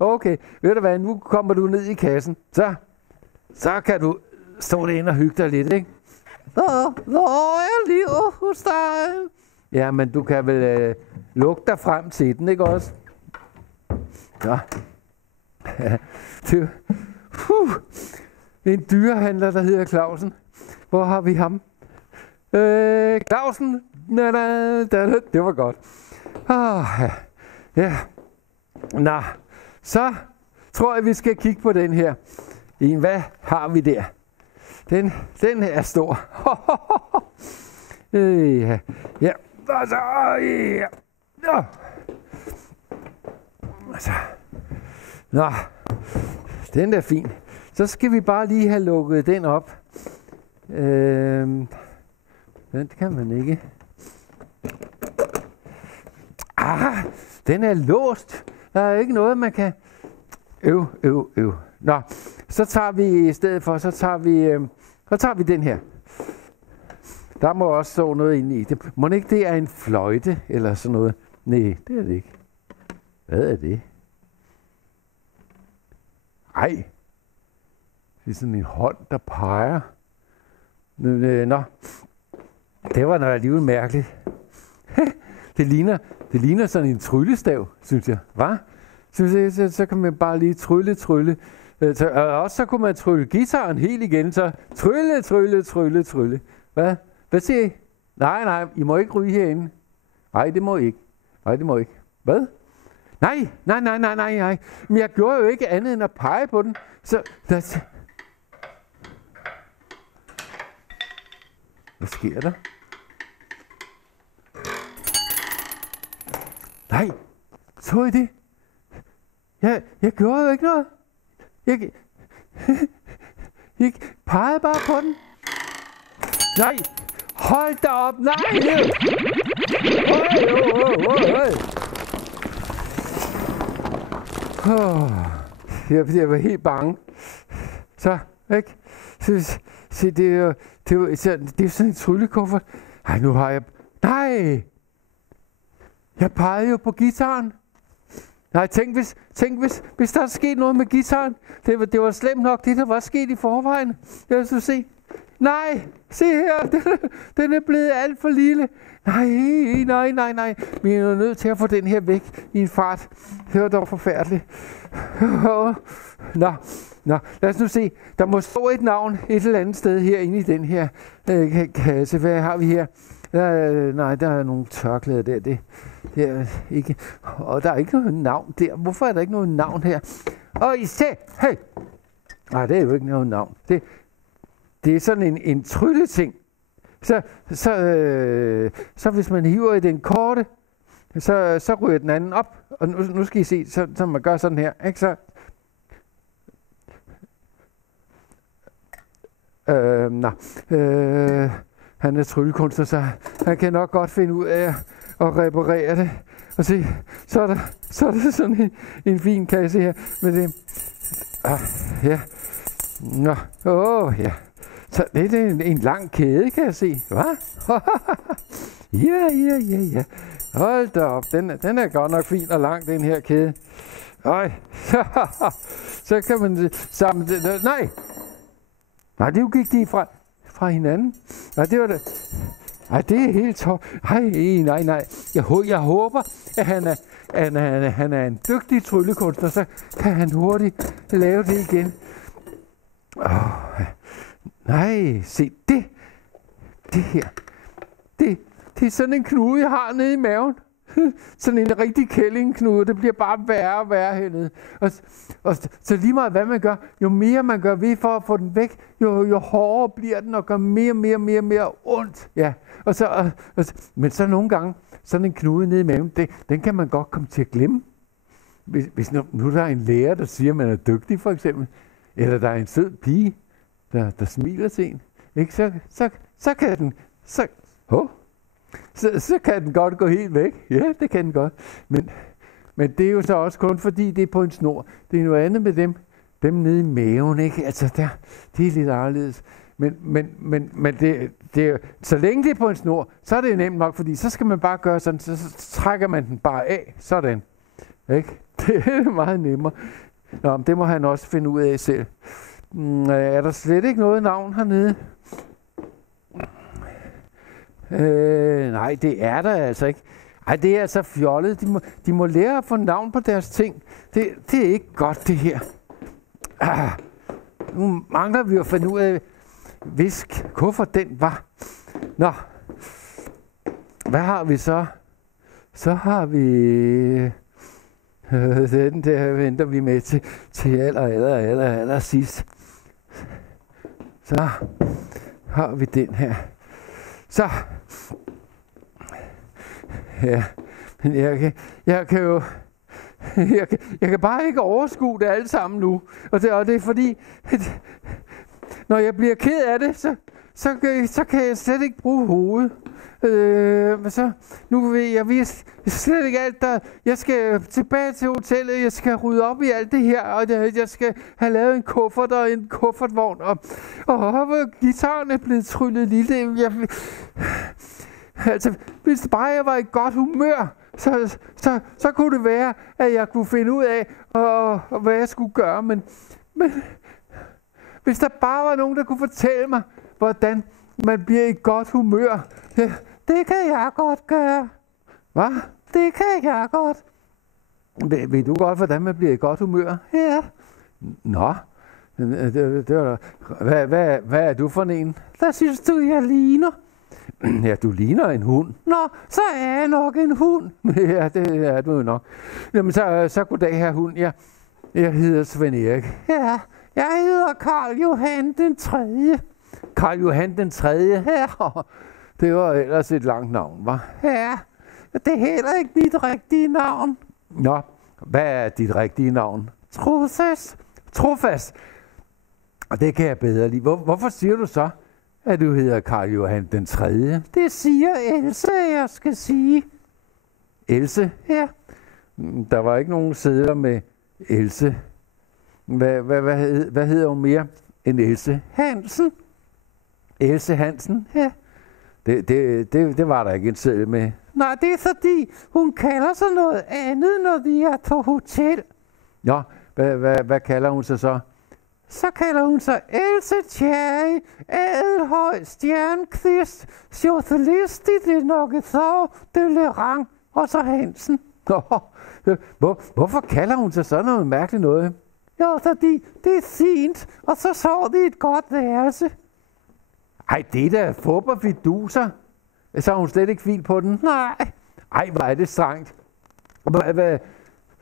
okay. Ved du hvad, nu kommer du ned i kassen. Så kan du stå derinde og hygge dig lidt, ikke? Hvor er livet hos dig? Ja, men du kan vel lukke dig frem til den, ikke også? Ja. En dyrehandler, der hedder Clausen. Hvor har vi ham? Clausen. Det var godt. Ja. Nå, så tror jeg, vi skal kigge på den her. Hvad har vi der? Den er stor. Ja. Altså, ja. Altså. Nå, den er fin. Så skal vi bare lige have lukket den op. Den kan man ikke. Den er låst. Der er ikke noget, man kan... Nå, så tager vi i stedet for, så tager vi den her. Der må også stå noget inde i det. Må ikke det er en fløjte eller sådan noget? Nej, det er det ikke. Hvad er det? Ej. Det er sådan en hånd, der peger. Nå, det var noget alligevel mærkeligt. det ligner sådan en tryllestav, synes jeg. Hva? Så kan man bare lige trylle. Og også så kunne man trylle guitaren helt igen, så trylle. Hvad? Hvad siger I? Nej, I må ikke ryge herinde. Nej, det må I ikke. Hvad? Nej. Men jeg gjorde jo ikke andet end at pege på den. Så hvad sker der? Nej, så I det? Jeg gjorde jo ikke noget. Jeg pegede bare på den. Nej, hold da op, nej! Jeg var helt bange. Så, ikke? Se, det er jo sådan en tryllekuffert. Ej, nu har jeg... Nej! Jeg pegede jo på guitaren. Nej, tænk hvis der er sket noget med guitaren. Det var slemt nok, det der var sket i forvejen. Jeg vil se. Nej, se her, den er blevet alt for lille. Nej. Vi er nødt til at få den her væk i en fart. Det var dog forfærdeligt. Nå, lad os nu se. Der må stå et navn et eller andet sted herinde i den her kasse. Hvad har vi her? Nej, der er nogle tørklæder der. Det er ikke. Og der er ikke noget navn der. Hvorfor er der ikke noget navn her? Og I se, hey! Nej, det er jo ikke noget navn. Det er sådan en trylleting. Så hvis man hiver i den korte, så ryger den anden op. Og nu skal I se, så man gør sådan her. Ikke? Så, han er tryllekunstner, så han kan nok godt finde ud af at reparere det. Og se, så er der sådan en fin kasse her med det. Ja. Ja. Så det er en lang kæde, kan jeg se. Hva? Ja. Hold da op. Den er godt nok fin og lang, den her kæde. Øj. Så kan man samle det. Nej, det gik de fra hinanden. Nej, det var det. Nej, det er helt top. Nej. Jeg håber, at han er en dygtig tryllekunstner, så kan han hurtigt lave det igen. Nej, se det. Det her. Det er sådan en knude, jeg har nede i maven. Sådan en rigtig kællingknude. Det bliver bare værre og værre hernede. Og så lige meget hvad man gør, jo mere man gør ved for at få den væk, jo hårdere bliver den og gør mere ondt. Ja. Men så nogle gange, sådan en knude nede i maven, den kan man godt komme til at glemme. Hvis nu der er en lærer, der siger, at man er dygtig for eksempel, eller der er en sød pige, der smiler til en, ikke? Så kan den... Så kan den godt gå helt væk. Ja, det kan den godt. Men det er jo så også kun fordi, det er på en snor. Det er noget andet med dem nede i maven, ikke? Altså, det er lidt anderledes. Men det, så længe det er på en snor, så er det nemt nok, fordi så skal man bare gøre sådan, så trækker man den bare af. Sådan. Ikke? Det er meget nemmere. Nå, det må han også finde ud af selv. Er der slet ikke noget navn hernede? Nej, det er der altså ikke. Ej, det er altså fjollet. De må lære at få navn på deres ting. Det er ikke godt, det her. Nu mangler vi at finde ud af, hvis kuffert den var. Nå. Hvad har vi så? Så har vi... den der venter vi med til aller sidst. Så har vi den her. Så. Ja, men jeg kan jo... Jeg kan bare ikke overskue det alt sammen nu. Og det er fordi, når jeg bliver ked af det, så kan jeg slet ikke bruge hovedet. Men så, nu ved jeg slet ikke alt der. Jeg skal tilbage til hotellet, jeg skal rydde op i alt det her, og jeg skal have lavet en kuffert og en kuffertvogn, og guitaren er blevet tryllet lille. Altså, hvis bare jeg var i godt humør, så kunne det være, at jeg kunne finde ud af, hvad jeg skulle gøre, men Hvis der bare var nogen, der kunne fortælle mig, hvordan man bliver i godt humør. Ja. Det kan jeg godt gøre. Hvad? Det kan jeg godt. Ved du godt, hvordan man bliver i godt humør? Ja. Nå. Hvad er du for en? Hvad synes du, jeg ligner? Ja, du ligner en hund. Nå, så er jeg nok en hund. Ja, det er du jo nok. Jamen, så goddag, her hund. Jeg hedder Svend Erik. Ja, jeg hedder Karl Johan den 3. Karl Johan den 3. Ja. Det var ellers et langt navn, hva'? Ja, det er heller ikke mit rigtige navn. Nå, hvad er dit rigtige navn? Trofast. Trofast. Og det kan jeg bedre lide. Hvorfor siger du så, at du hedder Karl Johan den 3? Det siger Else, jeg skal sige. Else? Ja. Der var ikke nogen sædler med Else. Hvad hedder hun mere end Else? Hansen. Else Hansen? Ja. Det var der ikke en seddel med. Nej, det er fordi, hun kalder sig noget andet, når de er på hotel. Nå, hvad kalder hun sig så? Så kalder hun sig Else Thierry, Adelhøj, Stjernkvist, Socialist i det Nokkethor, de Lerang og så Hansen. Hvorfor kalder hun sig sådan noget mærkeligt noget? Jo, fordi det er fint, og så sover de et godt værelse. Ej, det er da fodboldfiduser. Så har hun slet ikke hvil på den. Nej. Ej, hvor er det strengt.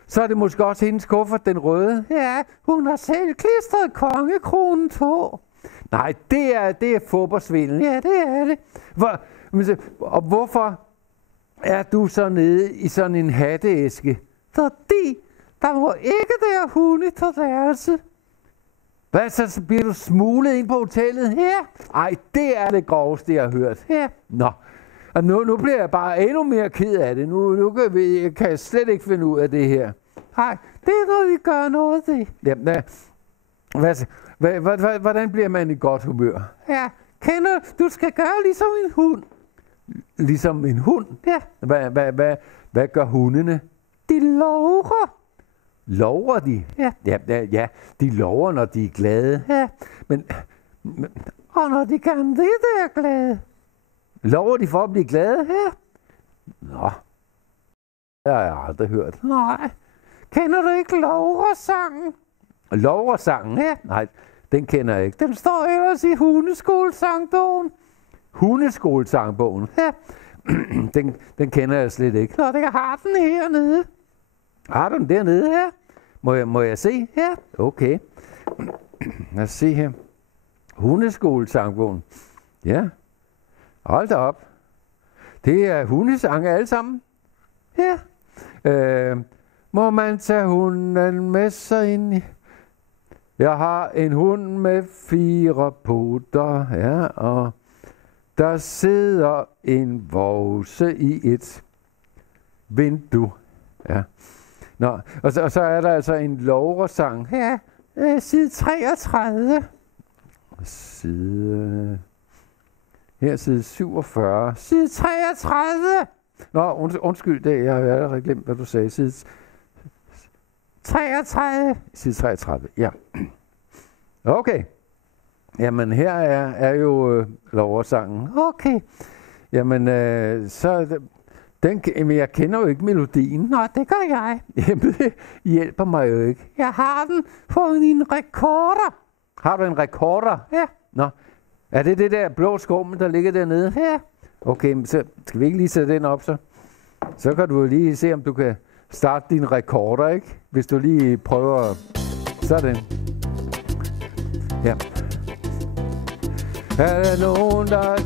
Så er det måske også hendes kuffert, den røde. Ja, hun har selv klistret kongekronen på. Nej, det er fodboldsvindel. Ja, det er det. Og hvorfor er du så nede i sådan en hatteæske? Fordi der må ikke være hunde på værelset. Hvad så bliver du smuglet ind på hotellet? Ja. Ej, det er det groveste, jeg har hørt. Ja. Nå, og nu bliver jeg bare endnu mere ked af det. Nu kan jeg slet ikke finde ud af det her. Nej, det må vi gøre noget af. Jamen, hvordan bliver man i godt humør? Ja, du skal gøre ligesom en hund. Ligesom en hund? Ja. Hvad gør hundene? De lover. Lover de? Ja. Ja, de lover, når de er glade. Ja. Men og når de gerne vil være glade. Lover de for at blive glade? Ja. Nå, det har jeg aldrig hørt. Nej. Kender du ikke Lover-sangen? Lover-sangen? Ja. Nej, den kender jeg ikke. Den står ellers i hundeskolesangbogen. Hundeskolesangbogen? Ja. Den kender jeg slet ikke. Nå, det har den hernede. Har du den dernede? Ja. Må jeg se? Ja. Okay. Lad os se her. Hundeskolesangbogen. Ja. Hold da op. Det er hundesange alle sammen. Ja. Må man tage hunden med sig ind i... Jeg har en hund med 4 poter, ja, og der sidder en vovse i et vindue. Ja. Nå, og så er der altså en loversang. Ja, side 33. Her side 47. Side 33. Nå, undskyld, jeg har allerede glemt, hvad du sagde. Side 33. Side 33, ja. Okay. Jamen, her er jo loversangen. Okay. Jamen, så... Men jeg kender jo ikke melodien. Nå, det gør jeg. Jamen, det hjælper mig jo ikke. Jeg har den på min rekorder. Har du en rekorder? Ja. Nå, er det der blå skummel, der ligger dernede? Ja. Okay, men så skal vi ikke lige sætte den op, så? Så kan du jo lige se, om du kan starte din rekorder, ikke? Hvis du lige prøver... Sådan. Ja. Er der nogen, der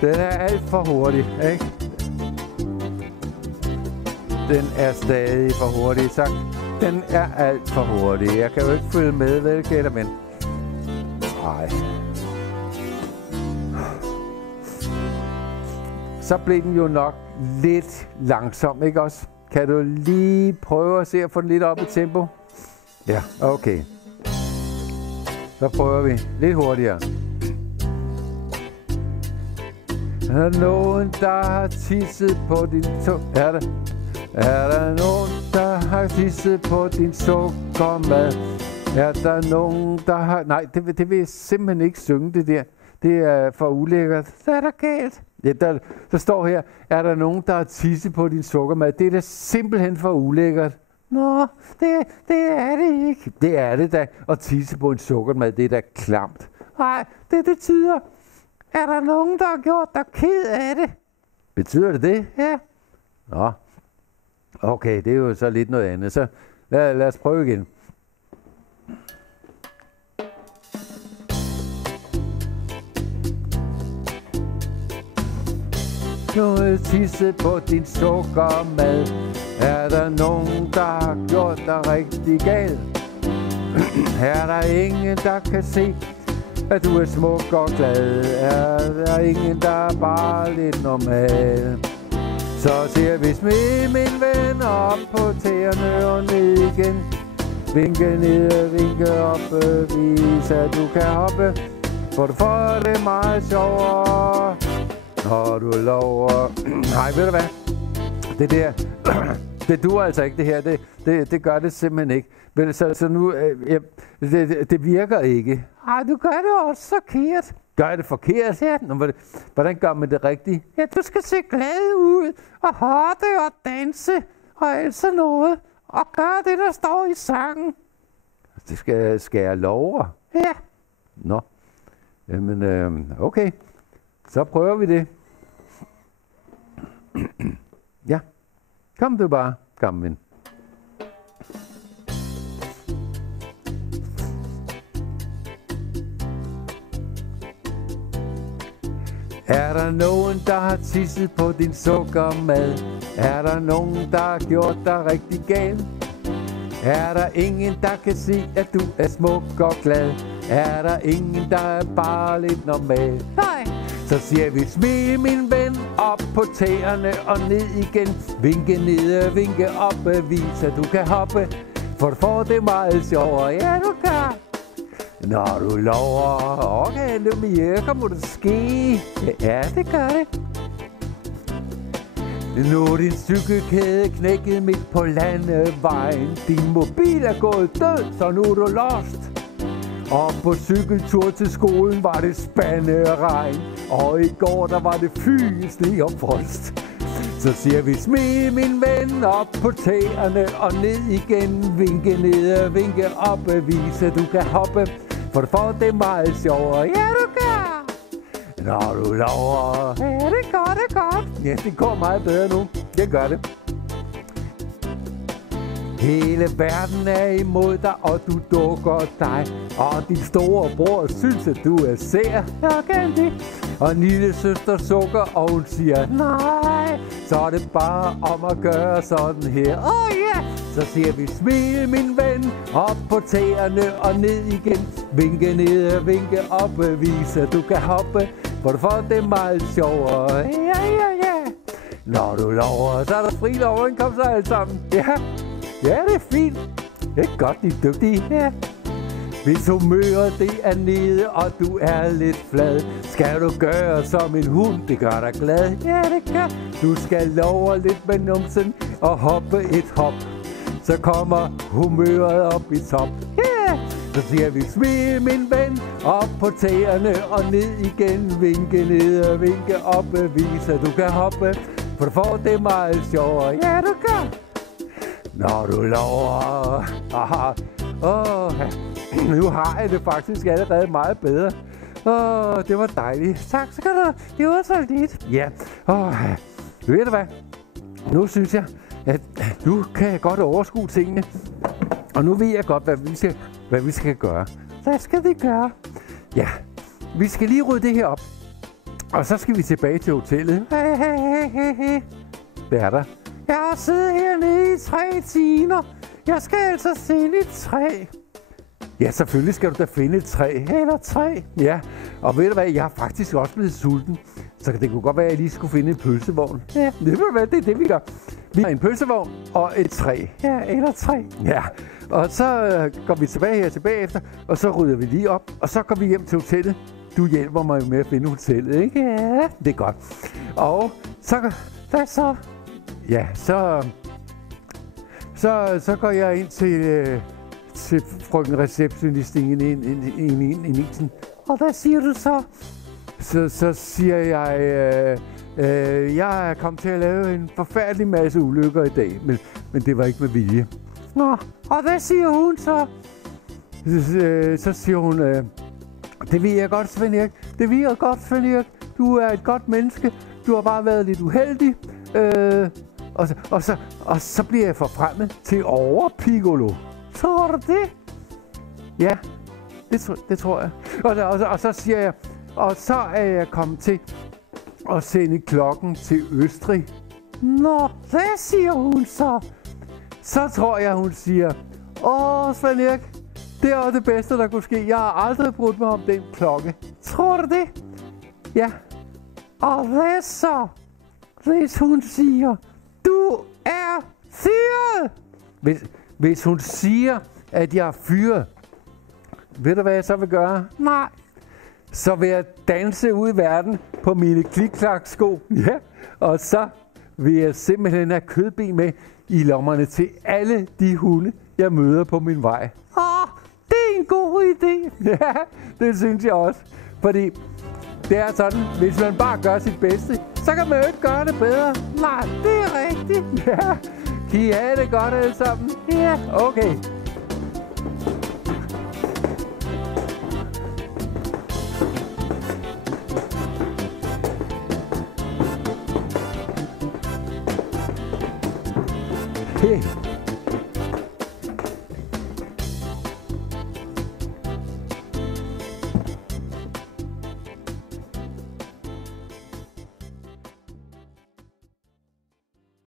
Den er alt for hurtig, ikke? Den er stadig for hurtig, så den er alt for hurtig. Jeg kan jo ikke følge med, vel, gætter, men... Nej. Så blev den jo nok lidt langsom, ikke også? Kan du lige prøve at se at få den lidt op i tempo? Ja, okay. Så prøver vi lidt hurtigere. Er der nogen, der har tisset på din tog? Er det? Er der nogen, der har tisset på din sukkermad? Er der nogen, der har... Nej, det vil jeg simpelthen ikke synge, det der. Det er for ulækkert. Så er der galt. Ja, der står her, er der nogen, der har tisset på din sukkermad? Det er da simpelthen for ulækkert. Nå, det er det ikke. Det er det da. At tisse på en sukkermad, det er da klamt. Nej, det betyder, er der nogen, der har gjort dig ked af det? Betyder det det? Ja. Nå. Okay, det er jo så lidt noget andet. Så lad os prøve igen. Du har tisset på din sukkermad. Er der nogen, der har gjort dig rigtig gal? Er der ingen, der kan se, at du er smuk og glad? Er der ingen, der er bare lidt normal? Så siger vi smid, min ven, op på tæerne og ned igen. Vinke ned, vinke op, vis at du kan hoppe. For du får det meget sjovere, når du lover. Nej, ved du hvad? Det der, det duer altså ikke det her. Det gør det simpelthen ikke. Men så nu, det virker ikke. Ej, du gør det også forkert. Gør jeg det forkert? Ja. Hvordan gør man det rigtigt? Ja, du skal se glad ud, og hoppe og danse, og alt sådan noget. Og gøre det, der står i sangen. Det skal jeg love. Ja. Nå. Jamen, okay. Så prøver vi det. Ja. Kom du bare, gamle ven. Er der nogen, der har tisset på din sukkermad? Er der nogen, der har gjort dig rigtig gal? Er der ingen, der kan se, at du er smuk og glad? Er der ingen, der er bare lidt normal? Nej. Så siger vi smid, min ven, op på tæerne og ned igen. Vinke ned, vinke op, vis at du kan hoppe. For du får det meget sjovere. Ja, du kan. Når du lover, okay, nu virker, må det ske. Ja, Det gør det. nu er din cykelkæde knækket midt på landevejen. Din mobil er gået død, så nu er du lost. Og på cykeltur til skolen var det spanderegn. Og i går der var det fyselig og frost. Så siger vi smid, min ven, op på tæerne og ned igen. Vinke ned, vinke op, vis at du kan hoppe. For du får det meget sjovere. Ja, du kan. Når du lover. Ja, det går det godt. Ja, det går meget bedre nu. Det gør det. Hele verden er imod dig, og du dukker dig. Og din store bror synes, at du er sær. Jeg kan det. Og en lille søster sukker, og hun siger, Nej. så er det bare om at gøre sådan her. Ja. Så siger vi, smil, min ven, op på tæerne og ned igen. Vinke ned, vinke op, vis at du kan hoppe. For du får det meget sjovere. Ja. Når du lover, så er der fri lov, kom så alle sammen. Ja, det er fint. Det er godt, de er dygtige. Ja. Hvis humøret det er nede, og du er lidt flad, skal du gøre som en hund, det gør dig glad. Ja, det gør. Du skal love lidt med numsen og hoppe et hop. Så kommer humøret op i top. Ja. Så siger vi, smil, min ven, op på tæerne og ned igen. Vinke ned og vinke op, vis at du kan hoppe. For du får det meget sjovere. Ja, du gør. Når du lover. Aha. Nu har jeg det faktisk allerede meget bedre. Det var dejligt. Tak skal du. Det var så lidt. Ja. Ved du hvad? Nu synes jeg, at nu kan jeg godt overskue tingene. Og nu ved jeg godt, hvad vi skal gøre. Hvad skal vi gøre? Ja, vi skal lige rydde det her op. Og så skal vi tilbage til hotellet. Hey. Det er der. Jeg har siddet hernede i 3 timer. Jeg skal altså finde et træ. Ja, selvfølgelig skal du da finde et træ. Eller 3. Ja, og ved du hvad, jeg er faktisk også blevet sulten. Så det kunne godt være, at jeg lige skulle finde en pølsevogn. Ja. Ved du hvad, det er det, vi gør. Vi har en pølsevogn og et træ. Ja, eller 3. Ja, og så går vi tilbage efter, og så rydder vi lige op, og så går vi hjem til hotellet. Du hjælper mig med at finde hotellet, ikke? Ja. Det er godt. Og så... Hvad så? Ja, så så går jeg ind til frøken receptionisten i Nixen. Og hvad siger du så? Så siger jeg, jeg er kommet til at lave en forfærdelig masse ulykker i dag, men det var ikke med vilje. Nå, og hvad siger hun så? Så siger hun, det ved jeg godt, Svend Erik. Det ved jeg godt, Svend Erik. Du er et godt menneske. Du har bare været lidt uheldig. Og så bliver jeg forfremmet til overpiccolo. Tror du det? Ja, det tror jeg. Og så siger jeg, og så er jeg kommet til at sende klokken til Østrig. Nå, hvad siger hun så? Så tror jeg, hun siger, Svend Erik, det er det bedste, der kunne ske. Jeg har aldrig brudt mig om den klokke. Tror du det? Ja. Og hvad så, hvis hun siger, du er fyret? Hvis hun siger, at jeg er fyret, ved du, hvad jeg så vil gøre? Nej. Så vil jeg danse ud i verden på mine klikklaksko. Ja. Og så vil jeg simpelthen have kødben med i lommerne til alle de hunde, jeg møder på min vej. Det er en god idé. Ja, det synes jeg også. Fordi det er sådan, hvis man bare gør sit bedste, så kan man jo ikke gøre det bedre. Nej, det er rigtigt. Ja, kan I have det godt alle sammen? Ja. Okay. Hey.